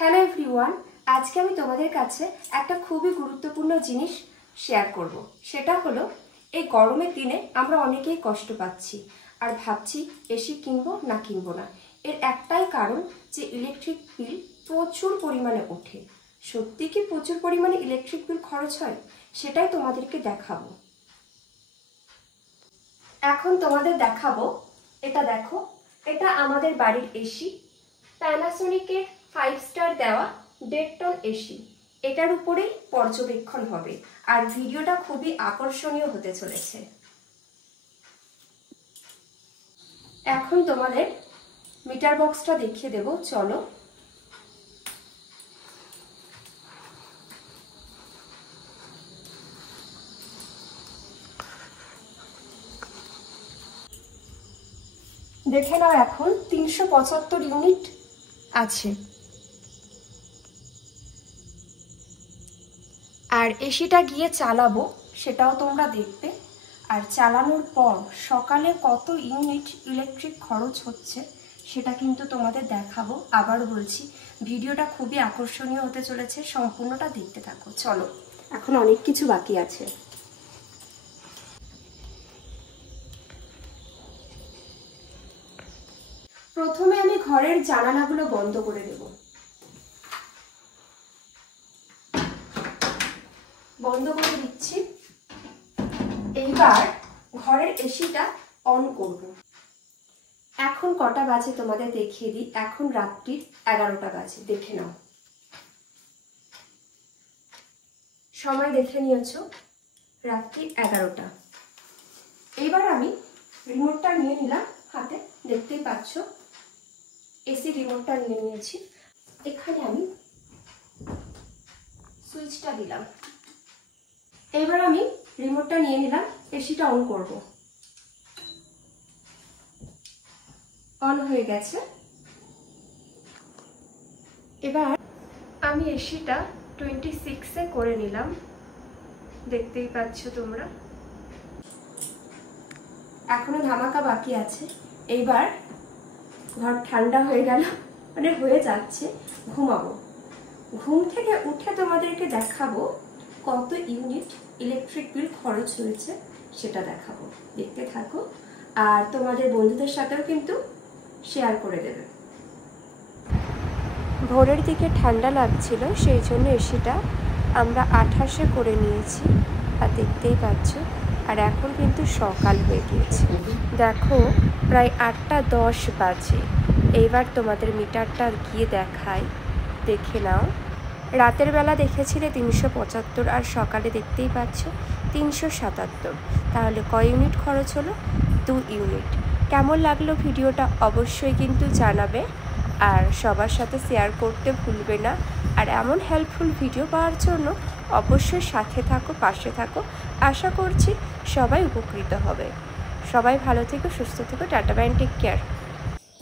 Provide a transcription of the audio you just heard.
Hello everyone, আজকে আমি তোমাদের কাছে একটা খুবই গুরুত্বপূর্ণ জিনিস শেয়ার করব। সেটা হলো এই গরমের দিনে আমরা অনেকেই কষ্ট পাচ্ছি আর ভাবছি এসি কিনবো না কিনবো না। এর একটাই কারণ যে ইলেকট্রিক বিল প্রচুর পরিমাণে ওঠে। সত্যি কি প্রচুর পরিমাণে ইলেকট্রিক বিল খরচ হয়? সেটাই তোমাদেরকে দেখাবো। এখন তোমাদের দেখাবো, এটা দেখো, এটা আমাদের বাড়ির এসি, প্যানাসোনিকের 5 স্টার দেওয়া 1.5 টন এসি। এটার উপরেই পর্যবেক্ষণ হবে আর ভিডিওটা খুবই আকর্ষণীয় হতে চলেছে। এখন তোমাদের মিটার বক্সটা দেখিয়ে দেব, চলো। দেখে নাও, এখন 375 ইউনিট আছে। আর এসিটা গিয়ে চালাবো, সেটাও তোমরা দেখবে। আর চালানোর পর সকালে কত ইউনিট ইলেকট্রিক খরচ হচ্ছে সেটা কিন্তু তোমাদের দেখাবো। আবার বলছি, ভিডিওটা খুবই আকর্ষণীয় হতে চলেছে, সম্পূর্ণটা দেখতে থাকো। চলো, এখন অনেক কিছু বাকি আছে। প্রথমে আমি ঘরের জানালাগুলো বন্ধ করে দেব। বন্ধ করে দিচ্ছি। এইবার ঘরের এসিটা অন করব। এখন কটা বাজে তোমাদের দেখিয়ে দিই। এখন রাত্রির 11টা বাজে, দেখে নাও। সময় দেখে নিয়েছো, রাত্রি 11টা। এইবার আমি রিমোটটা নিয়ে নিলাম হাতে, দেখতেই পাচ্ছ এসি রিমোটটা নিয়ে নিয়েছি। এখানে আমি সুইচটা দিলাম। এবার আমি রিমোটটা নিয়ে নিলাম, এসিটা অন করব। অন হয়ে গেছে। এবার আমি এসিটা 26-এ করে নিলাম, দেখতেই পাচ্ছ তোমরা। এখনো ধামাকা বাকি আছে। এইবার ঘর ঠান্ডা হয়ে গেল, মানে হয়ে যাচ্ছে, ঘুমাবো। ঘুম থেকে উঠে তোমাদেরকে দেখাবো কত ইউনিট ইলেকট্রিক বিল খরচ হয়েছে, সেটা দেখাবো। দেখতে থাকো আর তোমাদের বন্ধুদের সাথেও কিন্তু শেয়ার করে দেবে। ভোরের দিকে ঠান্ডা লাগছিল, সেই জন্য এসিটা আমরা 28-এ করে নিয়েছি, আর দেখতেই পাচ্ছ। আর এখন কিন্তু সকাল হয়ে গিয়েছে, দেখো প্রায় 8টা 10 বাজে। এইবার তোমাদের মিটারটা গিয়ে দেখাই, দেখে নাও। রাতের বেলা দেখেছিলে 375, আর সকালে দেখতেই পাচ্ছ 377। তাহলে কয় ইউনিট খরচ হলো? 2 ইউনিট। কেমন লাগলো ভিডিওটা অবশ্যই কিন্তু জানাবে, আর সবার সাথে শেয়ার করতে ভুলবে না। আর এমন হেল্পফুল ভিডিও পাওয়ার জন্য অবশ্যই সাথে থাকো, পাশে থাকো। আশা করছি সবাই উপকৃত হবে। সবাই ভালো থেকো, সুস্থ থেকো। Tata bye, take care.